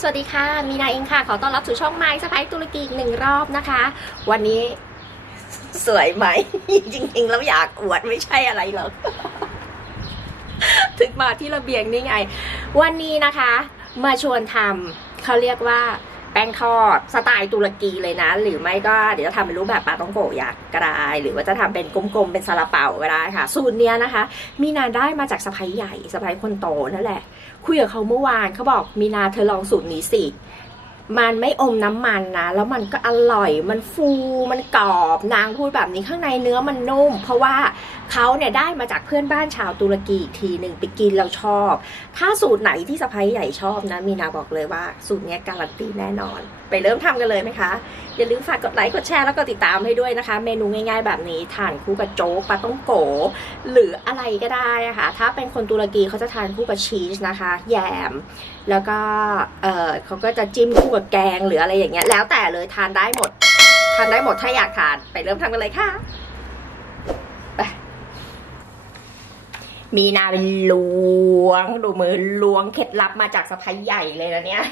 สวัสดีค่ะมีนาเองค่ะขอต้อนรับสู่ช่องไม้สะพ้ายตุรกีอีกหนึ่งรอบนะคะวันนี้สวยไหม จริงๆแล้วอยากอวดไม่ใช่อะไรหรอก ถึงมาที่ระเบียงนี่ไงวันนี้นะคะมาชวนทำเขาเรียกว่าแป้งทอดสไตล์ตุรกีเลยนะหรือไม่ก็เดี๋ยวจะทำเป็นรูปแบบปาต้องโกะยักษ์ก็ได้หรือว่าจะทำเป็นกลมๆเป็นซาลาเปาก็ได้ค่ะสูตรเนี้ยนะคะมีนาได้มาจากสะพ้ายใหญ่สะพ้ายคนโตนั่นแหละคุยกับเขาเมื่อวานเขาบอกมีนาเธอลองสูตรนี้สิมันไม่อมน้ำมันนะแล้วมันก็อร่อยมันฟูมันกรอบนางพูดแบบนี้ข้างในเนื้อมันนุ่มเพราะว่าเขาเนี่ยได้มาจากเพื่อนบ้านชาวตุรกีอีกทีหนึ่งไปกินแล้วชอบถ้าสูตรไหนที่สะพ้ายใหญ่ชอบนะมีนาบอกเลยว่าสูตรนี้การันตีแน่นอนไปเริ่มทำกันเลยไหมคะอย่าลืมฝากกดไลค์กดแชร์แล้วก็ติดตามให้ด้วยนะคะเมนูง่ายๆแบบนี้ทานคู่กับโจ๊กปลาต้องโกหรืออะไรก็ได้ค่ะถ้าเป็นคนตุรกีเขาจะทานคู่กับชีสนะคะแยมแล้วก็เขาก็จะจิ้มคู่กับแกงหรืออะไรอย่างเงี้ยแล้วแต่เลยทานได้หมดถ้าอยากทานไปเริ่มทำกันเลยค่ะไปมีนาล้วงดูมือล้วงเคล็ดลับมาจากสะพ้ายใหญ่เลยนะเนี่ย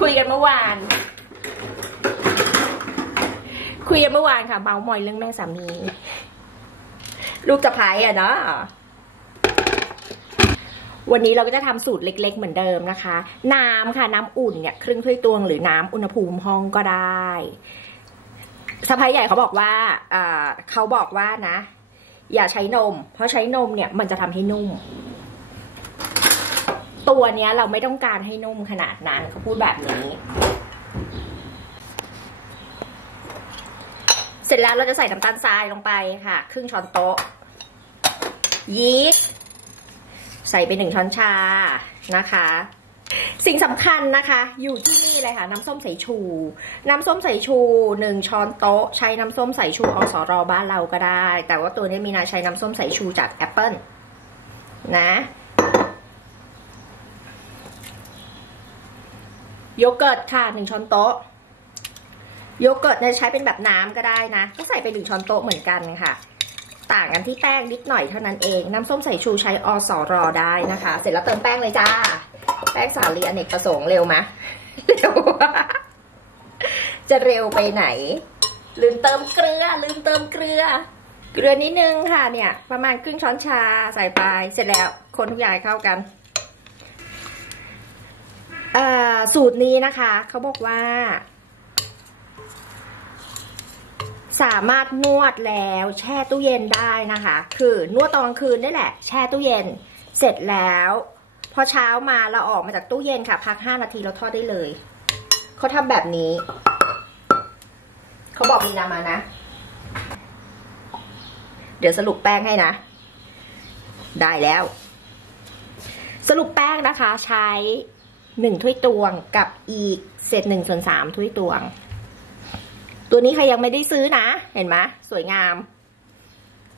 คุยกันเมื่อวานค่ะเมาส์มอยเรื่องแม่สามีลูกสะพ้ายอะเนาะวันนี้เราก็จะทำสูตรเล็กๆเหมือนเดิมนะคะน้ำค่ะน้ำอุ่นเนี่ยครึ่งถ้วยตวงหรือน้ำอุณหภูมิห้องก็ได้สะพ้ายใหญ่เขาบอกว่านะอย่าใช้นมเพราะใช้นมเนี่ยมันจะทำให้นุ่มตัวเนี้ยเราไม่ต้องการให้นุ่มขนาดนั้นเขาพูดแบบนี้เสร็จแล้วเราจะใส่น้ำตาลทรายลงไปค่ะครึ่งช้อนโต๊ะยีสต์ใส่ไป1 ช้อนชานะคะสิ่งสำคัญนะคะอยู่ที่นี่เลยค่ะน้ำส้มสายชู1 ช้อนโต๊ะใช้น้ำส้มสายชูอสรบ้านเราก็ได้แต่ว่าตัวนี้มีนาใช้น้ำส้มสายชูจากแอปเปิ้ลนะโยเกิร์ตค่ะ1 ช้อนโต๊ะโยเกิร์ตเนี่ยใช้เป็นแบบน้ำก็ได้นะก็ใส่ไป1 ช้อนโต๊ะเหมือนกันค่ะต่างกันที่แป้งนิดหน่อยเท่านั้นเองน้ำส้มสายชูใช้อสรได้นะคะเสร็จแล้วเติมแป้งเลยจ้าแป้งสาลีอเนกประสงค์เร็วไหมเร็วจะเร็วไปไหนลืมเติมเกลือนิดนึงค่ะเนี่ยประมาณครึ่งช้อนชาใส่ไปเสร็จแล้วคนทุกอย่างเข้ากันสูตรนี้นะคะเขาบอกว่าสามารถนวดแล้วแช่ตู้เย็นได้นะคะคือนวดตอนกลางคืนนี่แหละแช่ตู้เย็นเสร็จแล้วพอเช้ามาเราออกมาจากตู้เย็นค่ะพัก5 นาทีเราทอดได้เลยเขาทำแบบนี้เขาบอกมีนามานะเดี๋ยวสรุปแป้งให้นะได้แล้วสรุปแป้งนะคะใช้1 ถ้วยตวงกับอีกเศษ1/3 ถ้วยตวงตัวนี้ใครยังไม่ได้ซื้อนะเห็นไหมสวยงาม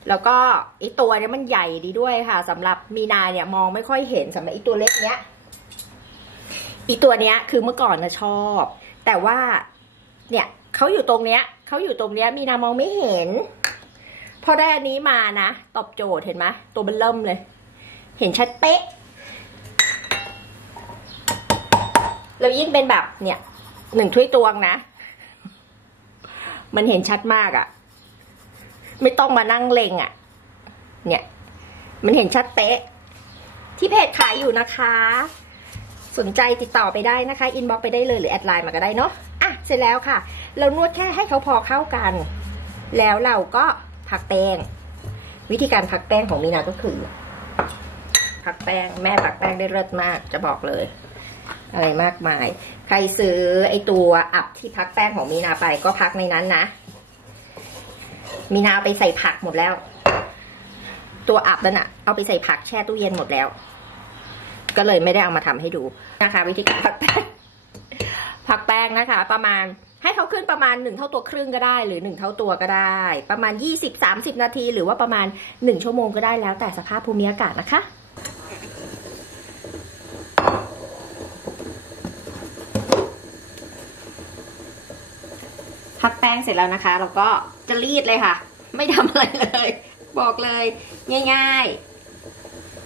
แล้วก็ไอตัวนี้มันใหญ่ดีด้วยค่ะสำหรับมีนาเนี่ยมองไม่ค่อยเห็นสำหรับไอตัวเล็กเนี้ยอีตัวเนี้ยคือเมื่อก่อนนะชอบแต่ว่าเนี่ยเขาอยู่ตรงเนี้ยมีนามองไม่เห็นพอได้อันนี้มานะตอบโจทย์เห็นไหมตัวมันเริ่มเลยเห็นชัดเป๊ะแล้วยิ่งเป็นแบบเนี่ย1 ถ้วยตวงนะมันเห็นชัดมากอ่ะไม่ต้องมานั่งเล็งอ่ะเนี่ยมันเห็นชัดเป๊ะที่เพจขายอยู่นะคะสนใจติดต่อไปได้นะคะอินบ็อกซ์ไปได้เลยหรือแอดไลน์มาก็ได้เนาะอ่ะเสร็จแล้วค่ะเรานวดแค่ให้เขาพอเข้ากันแล้วเราก็พักแป้งวิธีการพักแป้งของมีนาก็คือพักแป้งแม่พักแป้งได้เลิศมากจะบอกเลยอะไรมากมายใครซื้อไอตัวอับที่พักแป้งของมีนาไปก็พักในนั้นนะมีนาไปใส่ผักหมดแล้วตัวอับนั่นอะเอาไปใส่ผักแช่ตู้เย็นหมดแล้วก็เลยไม่ได้เอามาทำให้ดูนะคะวิธีการพักแป้งนะคะประมาณให้เขาขึ้นประมาณ1 เท่าตัวครึ่งก็ได้หรือ1 เท่าตัวก็ได้ประมาณ20-30 นาทีหรือว่าประมาณ1 ชั่วโมงก็ได้แล้วแต่สภาพภูมิอากาศนะคะพักแป้งเสร็จแล้วนะคะเราก็จะรีดเลยค่ะไม่ทำอะไรเลยบอกเลยง่าย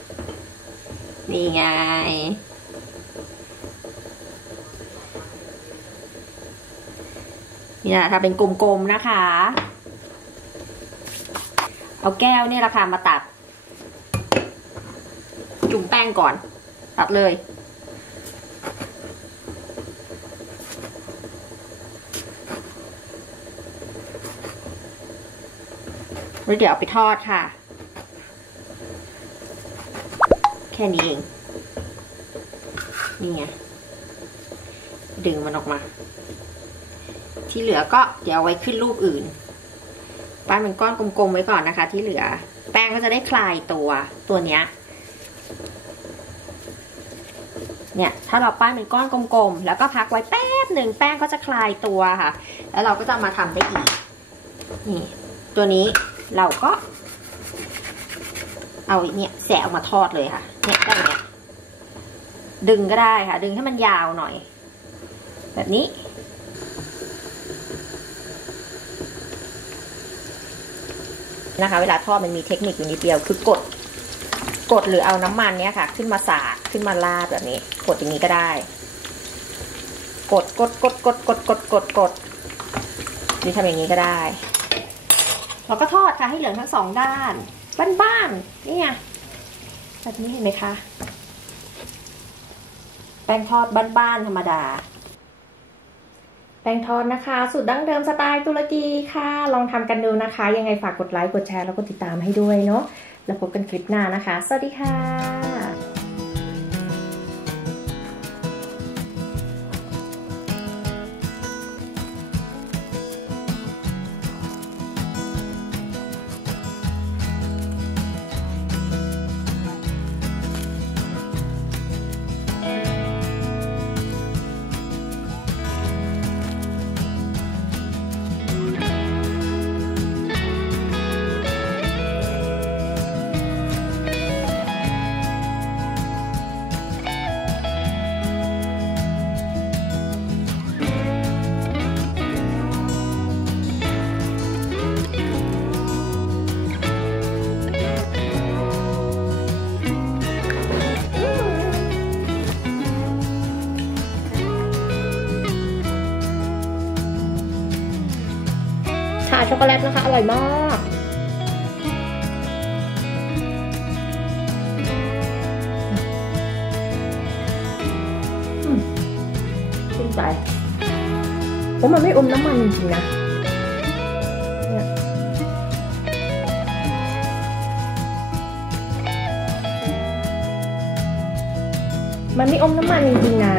ๆนี่ไง เนี่ยถ้าเป็นกลมๆนะคะเอาแก้วเนี่ยราคามาตัดจุ่มแป้งก่อนตัดเลยแล้วเดี๋ยวเอาไปทอดค่ะแค่นี้เองนี่ไงดึงมันออกมาที่เหลือก็เดี๋ยวเอาไว้ขึ้นรูปอื่นปั้นเป็นก้อนกลมๆไว้ก่อนนะคะที่เหลือแป้งก็จะได้คลายตัวเนี้ยเนี่ยถ้าเราปั้นเป็นก้อนกลมๆแล้วก็พักไว้แป๊บหนึ่งแป้งก็จะคลายตัวค่ะแล้วเราก็จะมาทำได้อีกนี่ตัวนี้เราก็เอาเนี่ยแสะออกมาทอดเลยค่ะเนี่ยได้เนี่ยดึงก็ได้ค่ะดึงให้มันยาวหน่อยแบบนี้นะคะเวลาทอดมันมีเทคนิคอยู่นิดเดียวคือกดหรือเอาน้ำมันเนี้ยค่ะขึ้นมาสาดขึ้นมาราดแบบนี้กดอย่างนี้ก็ได้กดหรือทำอย่างนี้ก็ได้เราก็ทอดค่ะให้เหลืองทั้งสองด้านบ้านๆนี่ไงแบบนี้เห็นไหมคะแป้งทอดบ้านๆธรรมดาแป้งทอดนะคะสูตรดั้งเดิมสไตล์ตุรกีค่ะลองทำกันดูนะคะยังไงฝากกดไลค์กดแชร์แล้วก็ติดตามให้ด้วยเนาะแล้วพบกันคลิปหน้านะคะสวัสดีค่ะช็อกโกแลตนะคะอร่อยมากชื่นใจโอ้มันไม่อมน้ำมันจริงๆนะเนี่ยมันไม่อมน้ำมันจริงๆนะ